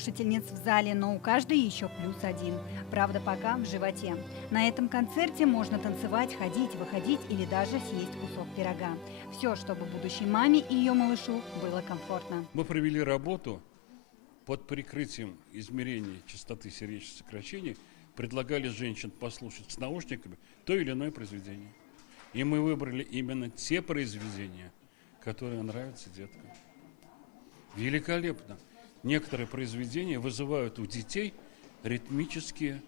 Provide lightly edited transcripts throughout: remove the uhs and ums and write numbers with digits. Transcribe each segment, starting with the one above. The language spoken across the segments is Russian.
слушательниц в зале, но у каждой еще +1. Правда, пока в животе. На этом концерте можно танцевать, ходить, выходить или даже съесть кусок пирога. Все, чтобы будущей маме и ее малышу было комфортно. Мы провели работу под прикрытием измерения частоты сердечных сокращений, предлагали женщин послушать с наушниками то или иное произведение. И мы выбрали именно те произведения, которые нравятся деткам. Великолепно. Некоторые произведения вызывают у детей ритмические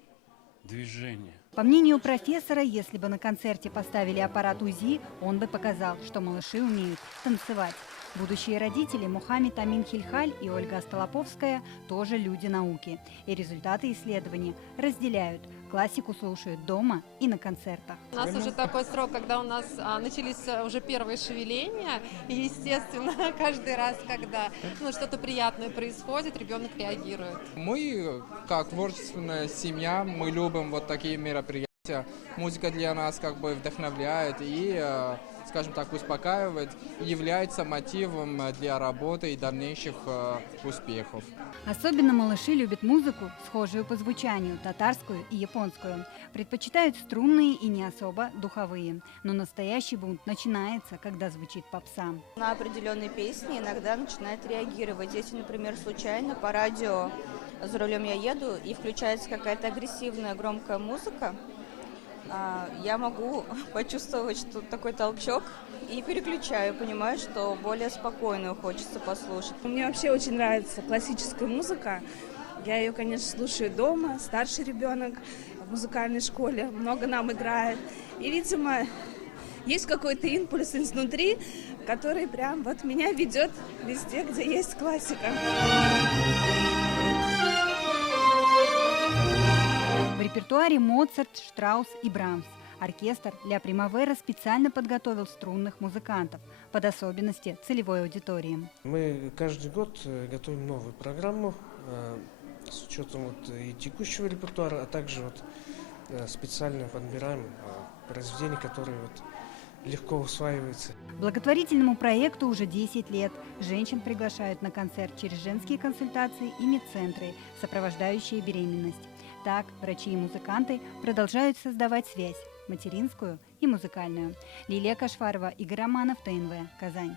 движения. По мнению профессора, если бы на концерте поставили аппарат УЗИ, он бы показал, что малыши умеют танцевать. Будущие родители Мухаммед Амин Хильхаль и Ольга Остолоповская тоже люди науки. И результаты исследований разделяют. Классику слушают дома и на концертах. У нас уже такой срок, когда у нас начались уже первые шевеления. И, естественно, каждый раз, когда что-то приятное происходит, ребенок реагирует. Мы, как творчественная семья, мы любим вот такие мероприятия. Музыка для нас как бы вдохновляет и, скажем так, успокаивает, является мотивом для работы и дальнейших успехов. Особенно малыши любят музыку, схожую по звучанию, татарскую и японскую. Предпочитают струнные и не особо духовые. Но настоящий бунт начинается, когда звучит попса. На определенные песни иногда начинает реагировать. Если, например, случайно по радио за рулем я еду и включается какая-то агрессивная громкая музыка, я могу почувствовать, что такой толчок, и переключаю, понимаю, что более спокойную хочется послушать. Мне вообще очень нравится классическая музыка. Я ее, конечно, слушаю дома, старший ребенок в музыкальной школе, много нам играет. И, видимо, есть какой-то импульс изнутри, который прям вот меня ведет везде, где есть классика. В репертуаре Моцарт, Штраус и Брамс. Оркестр «Ля Примавера» специально подготовил струнных музыкантов под особенности целевой аудитории. Мы каждый год готовим новую программу с учетом и текущего репертуара, а также специально подбираем произведения, которые легко усваиваются. Благотворительному проекту уже 10 лет. Женщин приглашают на концерт через женские консультации и медцентры, сопровождающие беременность. Так, врачи и музыканты продолжают создавать связь материнскую и музыкальную. Лилия Кашварова, Игорь Романов, ТНВ, Казань.